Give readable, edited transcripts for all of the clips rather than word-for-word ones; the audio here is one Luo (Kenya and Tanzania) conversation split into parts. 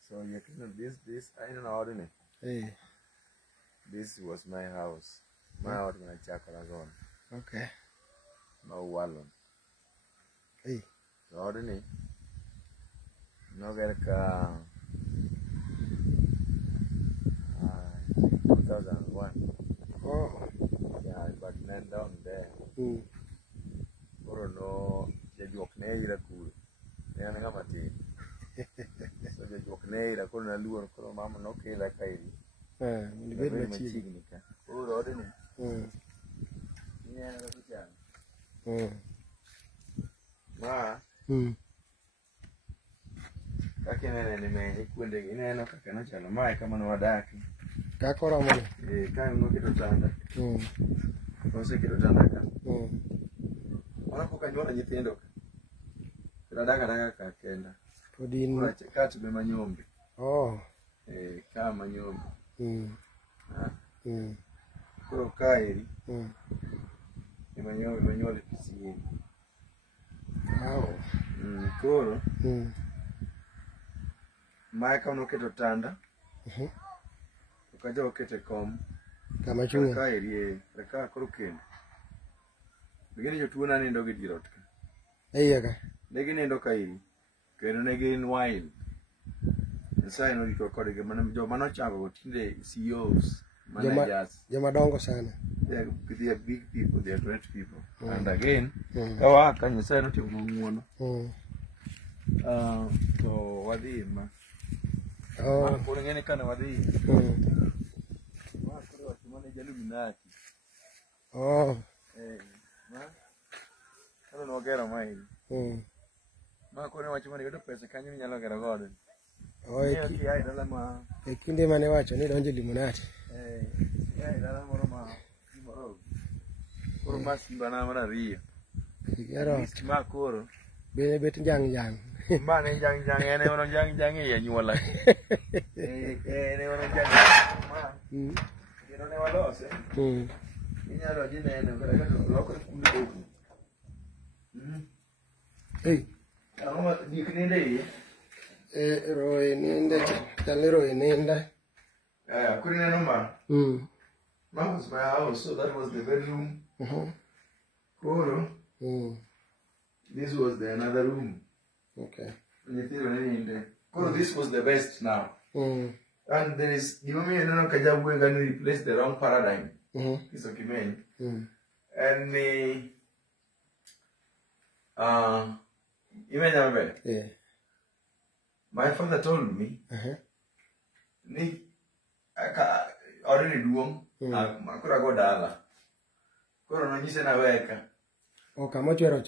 So you can this I don't know ordinary. Hey. This was my house. My house when I check on. Okay. No wallon. Hey. So ordinary. No get a 2001. Oh. Yeah, but then down there. Or no, they joke near cool. They are not so they joke near a corner lure for mamma no kill like I did. Very much signica. Oh, ordinary. Yeah, ma. Kakene ni me kwende ineno kaka na chalo mae kama no wadaki. Kako romo ni? Kae uno kito tanda. Ose kito tanda ka. Wana poka nyona nyithindo ka. Daka daka ka kenda. Podin. Kuna chekati be manyombe. Oh. Kama manyombe. Kuro kairi. Ni manyombe pisi. Wow. Kuro. Mae kama uno kito tanda. Ukaja ukete kom. Kama chunga. Kairi reka kuro kendo. Begini jotuona nindo gidirot ka. Eyaka. Negi nindo kairi. Kendo negi in wild. Nsae no rito kode ge mano chako tinde CEOs, managers. Joma dongo sana. They are big people, they are great people. And again, kawa kanya sai no timo muono. So wadi ma. Oh. Ko ngene kana wadi. Ma ko wati mane Illuminati. Oh. Ma. Ano no gera mai. Ma ko ne wacho mane yudo pesa kanyo nyalo gero godo. Oh, yeah, dala ma. Kinde mane wacho ni donjo Illuminati. Yeah, dala moro ma. Koro ma simba na mara ria. Yaro. Ma koro. Be bet jang. Ma ne jang ene wono jang e nyuola. Ne wono jang. Ma. Kiro ne walose. Inyalo jinene kaka to loko kunde. Hey. Kama dikninde yi. Roy ninde talero ninde. Couldn't remember. That was my house, so that was the bedroom. Koro. This was the another room. Okay. Koro, this was the best now. And there is, you know, Kajabu going to replace the wrong paradigm. It's okay, man. And yeah. My father told me, already do I could go dala. Koro no na weka. O kama chero.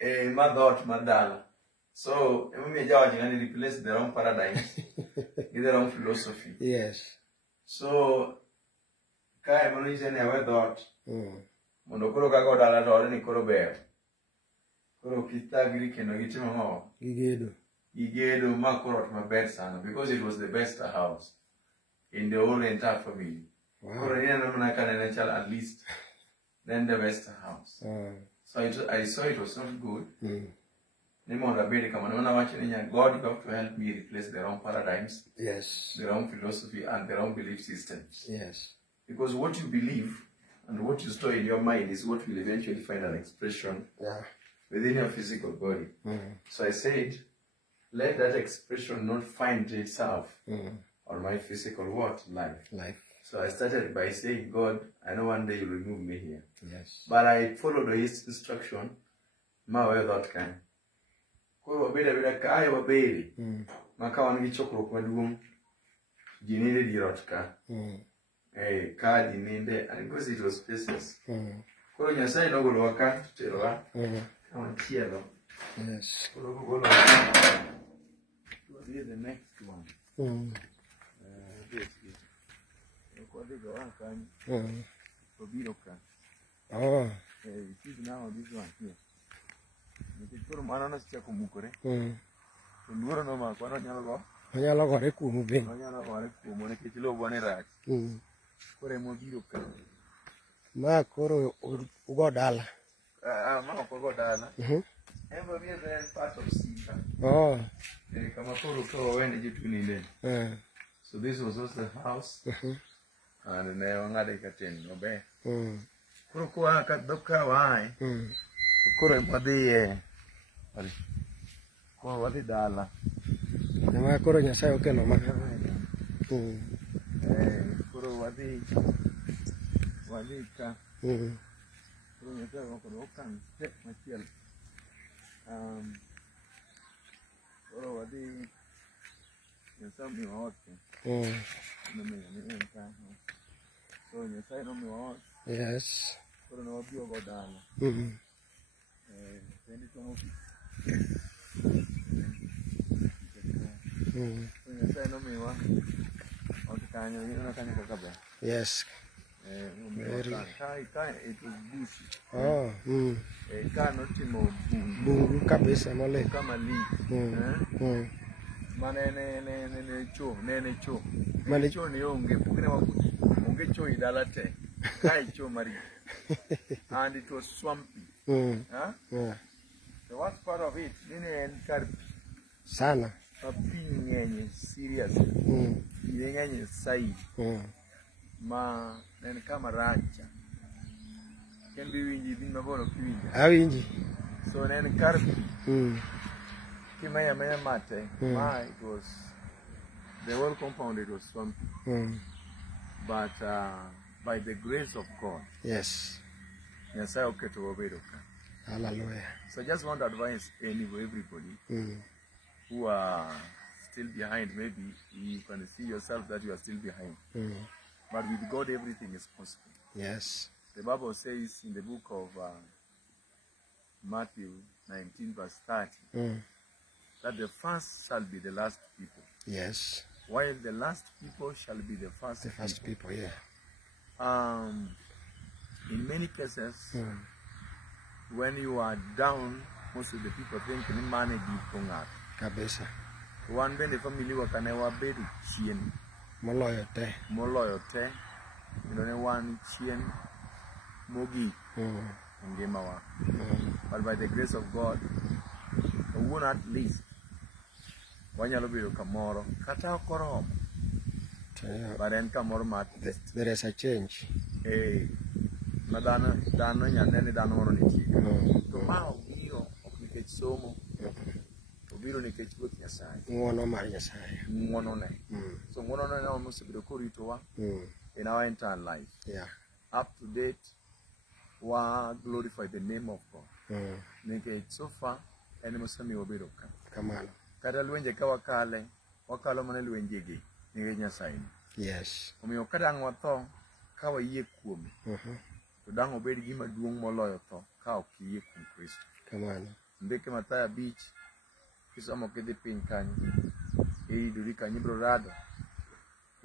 Madot madala. So, me George and replace the wrong paradigms, the wrong philosophy. Yes. So, kai mo nyise na we dot. Mondo koro ka go dala to already koro ber. Koro kitagri kendo gitimo mo. Gigedo ma koro maber sana because it was the best house in the whole entire family. Wow. At least then the best house. So I saw it was not good. God, you have to help me replace the wrong paradigms, yes, the wrong philosophy, and the wrong belief systems. Yes. Because what you believe and what you store in your mind is what will eventually find an expression within your physical body. So I said, let that expression not find itself on my physical life. So I started by saying, God, I know one day you'll remove me here. Yes. But I followed his instruction, my way that kind. Ko beda kai wa beli. Makawa ngi chokro kwa duong. Jininde dirotka. Ka jininde and because it was spaces. Ko nyasai no golo waka teroa. Kama chielo. Yes. Ko golo. What is the next one? This is. Ko digo kan. Ko biroka. Oh. See now this one here. Koro mana na siya kumukore. Nduro no ma kwano nyalo go. Nyalo gore kumu ben. Nyalo gore kumu ne kitilo bone rach. Kore mo biro ka. Ma koro ugo dala. Ma ko go dala. Ember be a very part of Sika. Oh. Come up when did you need it? So this was also the house. And then I got a ten, no bear. Kurukua kat doka wai. Kuro mpadi kwa wadi dala. Nama kuro nyasai oke no maka. Kuro wadi ka. Kuro nyasai wako okan step machiel. Kuro wadi nyasai mi waote. So nyasai no mi waote. Yes. Kuro no wabio go dala. Sendi tomo pi. Nyasai no mi wa. Otikanyo yuna kanyo kakabe. Yes. Very. Kai it was bushy. Oh. Kai no timo bungu kabisa mole. Kama leaf. Nene cho. Mane cho ni onge pukine wakuti. Onge cho idala te. Kai cho mari. And it was swampy. Yeah. The worst part of it, nini enkarpi. Sana. A pinyenye serious. Pinyenye sai. Ma nene kama racha. Can be windy bin maboro kiwinja. Awinji. So nene karpi. Kimaya mate. Ma it was the whole compound it was swampy. But by the grace of God. Yes. Yes, I okay to obey. Hallelujah. So I just want to advise everybody who are still behind. Maybe you can see yourself that you are still behind. But with God, everything is possible. Yes. The Bible says in the book of Matthew 19 verse 30 that the first shall be the last people. Yes. While the last people shall be the first. The first people, yeah. In many cases, when you are down, most of the people think you manage it. Kabisa. One day the family wa kanewa bedi chien. Moloyo te. You know, one chien mogi. Ngemawa. But by the grace of God, one at least. Wanyalo biro kamoro. Kata korom. But then kamoro mat. There is a change. Na dana nyanene dana moro ni chika. To ma obiro oknikech somo. Obiro nikech wuoth Nyasaye. Ng'wono mar Nyasaye. Ng'wono ne. So ng'wono ne osebedo koritowa in our entire life. Yeah. Up to date, we glorify the name of God. Nikech so far, ene mosemiyo wabedo ka. Kamano. Kata lwenje ka wakalo mana lwenjegi nikech Nyasaye. Yes. Omiyo ka dang' watho ka wayie kuome. To dang' obed gima duong' moloyo tho ka ok iyie kuom Kristo. Kamano. Ndike Mathayo 5 kisomo kidhi piny kanyo. Iyudori kanyo ibiro rado.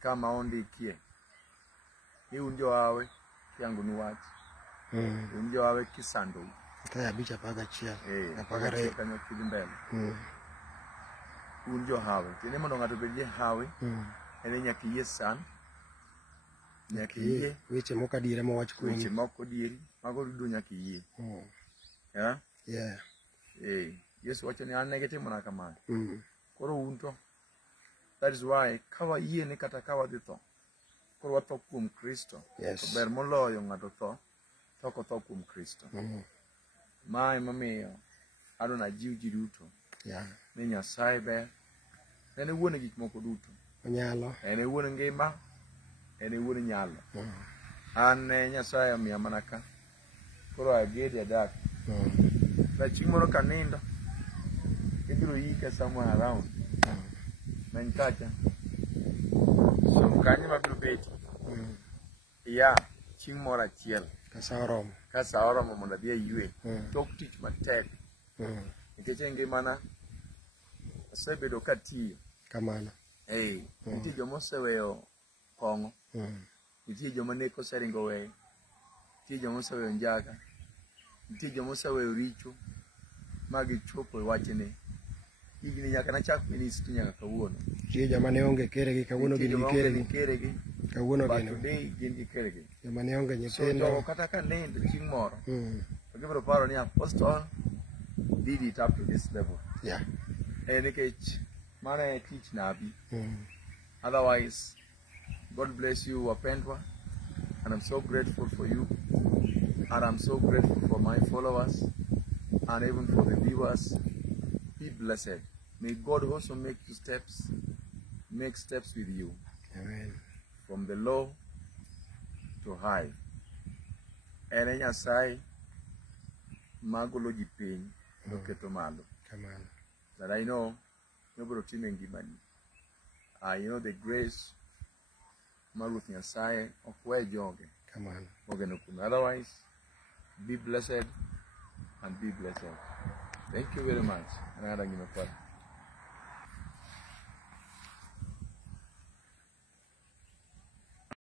Kama ondikie. Un joawe kiangonu wach. Un joawe kisando. Mathayo 5:1. Apagare kanyo kidhi mbele. Un johawe. Tiende mondo ng'ato bed jahawe. Ene nyaka iyie san. Nyaka iyie weche moko adiera mowach kuom. Weche moko adieri. Mago duto nyaka iyie. Yeah? Yeah. Yesu wacho ni an ne gitimona kamano. Koro un to. That is why kawa yie ni kata kawa dhi tho. Koro watho kuom Kristo. Yes. To ber moloyo ng'ato tho kotho kuom Kristo. Ma emomiyo adona jiw ji duto. Yeah. Ni Nyasaye ber. En wuon gik moko duto. Onyalo. En wuon ngima. En wuon nyalo. An Nyasaye omiya mana ka. Koro agedi adak. Na chieng' moro kanindo. Ibiro yike somewhere around. Kacha. So kanyo mabiro beti. Ya, chieng' moro achiel. Kasa oromo mondo adhi ayue. Tok tich matek. Nikech ngimana asebedo katiyo. Kamano. Nitie joma oseweyo kong'o. Nitie joma neko oseringo weyo. Nitie joma oseweyo njaga. Nitie joma oseweyo richo. Magichopo e wachne. Higni nyaka nachak ministry nyaka kawuono. Nitie joma ne onge keregi kawuono gin gi keregi. Kawuono gin gi keregi. Joma ne onge nyithindo. So kata ka nindo chieng' moro. Gibiro paro ni apostol did it up to this level. Yeah. And teach Nabi. Otherwise, God bless you, Wapendwa, and I'm so grateful for you, and I'm so grateful for my followers, and even for the viewers. Be blessed. May God also make steps with you. Amen. From the low to high. And then Yasai Magoloji pain, Loketo Malo. Come on. That I know nobody teaming Gimani. You know the grace Maruth Yasai of where Joge. Come on. Otherwise, be blessed and be blessed. Thank you very much. And I give a